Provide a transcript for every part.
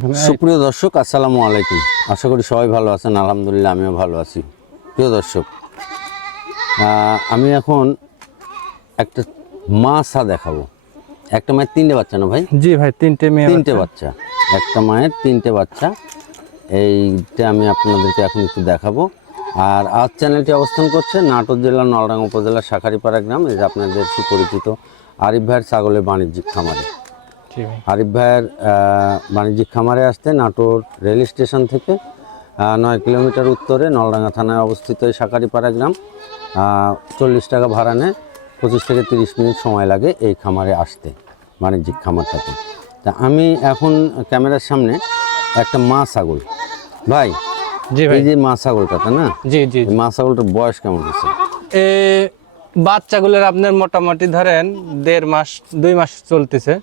সুপ্রিয় দর্শক, আসসালামু আলাইকুম। আশা করি সবাই ভালো আছেন। আলহামদুলিল্লাহ, আমিও ভালো আছি। প্রিয় দর্শক, আমি এখন একটা মাছা দেখাবো। একটা মায়ের তিনটে বাচ্চা না ভাই? জি ভাই, তিনটে বাচ্চা। একটা মায়ের তিনটে বাচ্চা, এইটা আমি আপনাদেরকে এখন একটু দেখাবো। আর আজ চ্যানেলটি অবস্থান করছে নাটোর জেলার নলডাঙ্গা উপজেলার শাখারিপাড়া গ্রাম। এই যে আপনাদের সুপরিচিত আরিফ ভাইয়ের ছাগলের বাণিজ্যিক খামারে। আরিফ ভাইয়ের বাণিজ্যিক খামারে আসতে নাটোর রেল স্টেশন থেকে 9 কিলোমিটার উত্তরে নলডাঙ্গা থানায় অবস্থিত এই শাখারিপাড়া গ্রাম। 40 টাকা ভাড়া নেয়, 25 থেকে 30 মিনিট সময় লাগে এই খামারে আসতে, বাণিজ্যিক খামারটাতে। তা আমি এখন ক্যামেরার সামনে একটা মা ছাগল। ভাই, জি ভাই, এই যে মা ছাগলটা, তাই না? জি জি। মা ছাগলটার বয়স কেমন হচ্ছে? বাচ্চাগুলোর আপনার মোটামুটি ধরেন 1.5 মাস 2 মাস চলতেছে।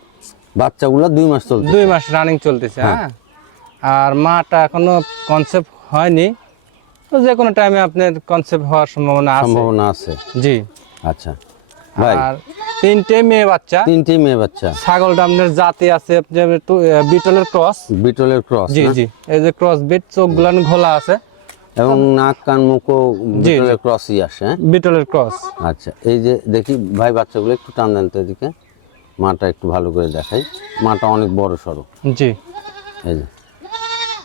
বাচ্চাগুলো 2 মাস চলছে? 2 মাস রানিং চলতেছে। হ্যাঁ, আর মাটা এখনো কনসেপ্ট হয়নি, তো যে কোনো টাইমে আপনার কনসেপ্ট হওয়ার সম্ভাবনা আছে। জি। আচ্ছা ভাই, আর 3টে মেয়ে বাচ্চা। 3টে মেয়ে বাচ্চা। ছাগলটা আপনার জাতি আছে আপনার বিটলের ক্রস। বিটলের ক্রস? জি জি, এই যে ক্রস বিট, চোখগুলো ঘোলা আছে এবং নাক কান মুখও বিটলের ক্রসই আসে। বিটলের ক্রস। আচ্ছা, এই যে দেখি ভাই, বাচ্চাগুলো একটু টান দেন তো এদিকে, মাটা একটু ভালো করে দেখাই। মাটা অনেক বড় সড়ো। জি।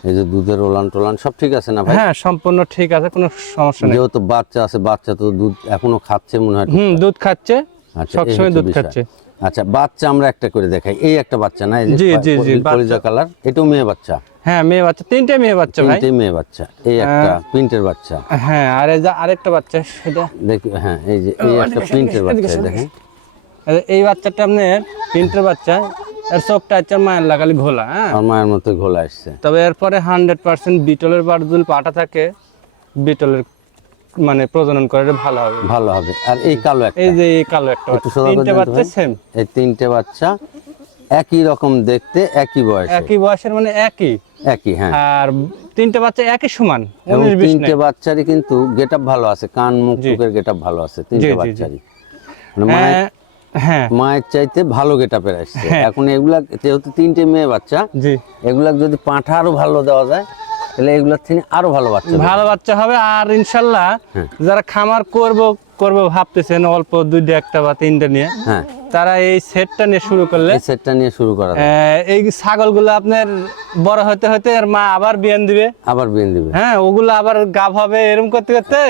এই যে দুধের ওলান টোলান সব ঠিক আছে না ভাই? হ্যাঁ, সম্পূর্ণ ঠিক আছে, কোনো সমস্যা নেই। যেহেতু বাচ্চা আছে, বাচ্চা তো দুধ এখনো খাচ্ছে মনে হয়? দুধ খাচ্ছে, আচ্ছা, সবসময় দুধ খাচ্ছে। আচ্ছা, বাচ্চা আমরা একটা করে দেখাই। এই একটা বাচ্চা না? জি জি জি, কলিজা কালার, এটাও মেয়ে বাচ্চা? হ্যাঁ, মেয়ে বাচ্চা। 3টে মেয়ে বাচ্চা ভাই। 3টে মেয়ে বাচ্চা। এই একটা প্রিন্টের বাচ্চা। হ্যাঁ, আর এই যে আরেকটা বাচ্চা সেটা দেখি। হ্যাঁ, এই যে এই একটা প্রিন্টের বাচ্চা, দেখেন। এই বাচ্চাটা আপনার প্রিন্টের বাচ্চা, এর চোখটা হচ্ছে মায়ের লাগালি ঘোলা। হ্যাঁ, আর মায়ের মতো ঘোলা আসছে। তবে এরপরে 100% বিটলের বারদুল পাটা থাকে, বিটলের মানে প্রজনন করে ভালো হবে। ভালো হবে। আর এই কালো একটা, এই যে এই কালো একটা, 3টে বাচ্চা সেম। এই 3টে বাচ্চা একই রকম দেখতে, একই বয়সের মানে একই। হ্যাঁ। আর 3টে বাচ্চা একই সমান। এবং 3টে বাচ্চারই কিন্তু গেটআপ ভালো আছে, কান মুখ চোখের গেটআপ ভালো আছে 3টে বাচ্চারই। মানে মায়ের চাইতে ভালো গেটআপের আসছে। এখন এগুলা যেহেতু 3টে মেয়ে বাচ্চা, এগুলা যদি পাঁঠা আরো ভালো দেওয়া যায় তাহলে এগুলার থেকে আরো ভালো বাচ্চা হবে। আর ইনশাল্লাহ যারা খামার করব ভাবতেছেন অল্প 2টা, 1টা বা 3টা নিয়ে, তারা এই সেটটা নিয়ে শুরু করা এই ছাগলগুলো আপনার বড় হতে হতে আর মা আবার বিয়ান দিবে। হ্যাঁ, ওগুলো আবার গাভ হবে। এরকম করতে করতে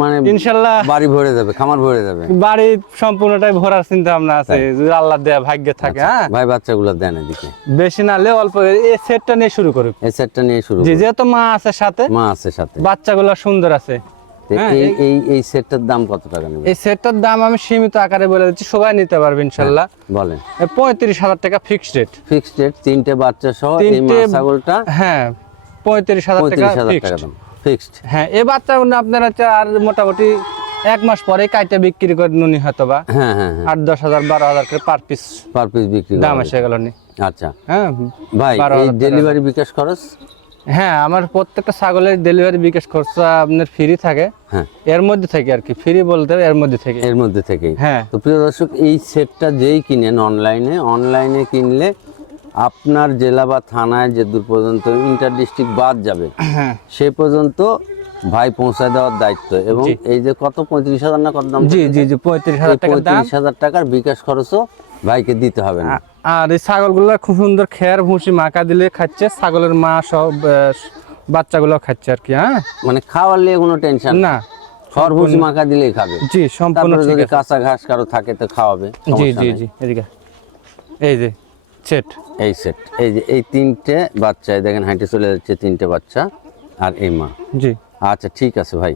মানে ইনশাল্লাহ বাড়ি ভরে যাবে, খামার ভরে যাবে, বাড়ি সম্পূর্ণটাই ভরার চিন্তা ভাবনা আছে, যদি আল্লাহ দেয়া ভাগ্যে থাকে। হ্যাঁ ভাই, বাচ্চাগুলো দেন এদিকে, বেশি না হলে অল্প এই সেটটা নিয়ে শুরু করুন। যেহেতু মা আছে সাথে, বাচ্চাগুলো সুন্দর আছে। এই সেটটার দাম কত টাকা নেবে? এই সেটটার দাম আমি সীমিত আকারে বলে দিচ্ছি, সবাই নিতে পারবে ইনশাআল্লাহ। বলেন। 35,000 টাকা ফিক্সড রেট। 3টে বাচ্চা সহ এই মা ছাগলটা? হ্যাঁ, 35,000 টাকা ফিক্সড। হ্যাঁ, এই বাচ্চাগুলো আপনারা আর মোটামুটি 1 মাস পরে কাইটা বিক্রি করে নুনি হয়তো বা 8-10,000 12,000 করে পার পিস বিক্রি দাম এসে গেল নি। আচ্ছা। হ্যাঁ ভাই, এই ডেলিভারি বিকাশ খরচ? হ্যাঁ, আমার প্রত্যেকটা ছাগলের ডেলিভারি বিকাশ খরচ আপনার ফ্রি থাকে। এর মধ্যে থেকে আর কি, ফ্রি বলতে এর মধ্যে থেকে। হ্যাঁ, তো প্রিয় দর্শক, এই সেটটা যেই কিনেন অনলাইনে কিনলে আপনার জেলা বা থানায় যে দূর পর্যন্ত ইন্টার ডিস্ট্রিক্ট বাদ যাবে, সে পর্যন্ত ভাই পৌঁছায় দেওয়ার দায়িত্ব। এবং এই যে কত 35,000 না কত দাম? জি জি জি, 35,000 টাকার বিকাশ খরচও ভাইকে দিতে হবে না। আর এই ছাগলগুলো খুব সুন্দর খেয়ার ভুসি মাকা দিলে খাচ্ছে, ছাগলের মা সব বাচ্চাগুলো খাচ্ছে আর কি। হ্যাঁ, মানে খাওয়ার নিয়ে কোনো টেনশন না, খড় ভুসি মাকা দিলেই খাবে। জি, সম্পূর্ণ ঠিক আছে। যদি কাঁচা ঘাস কারো থাকে তো খাওয়াবে। জি জি জি, এদিকে এই যে সেট, এই যে এই 3টে বাচ্চা দেখেন হাঁটে চলে যাচ্ছে, 3টে বাচ্চা আর এই মা। জি, আচ্ছা, ঠিক আছে ভাই।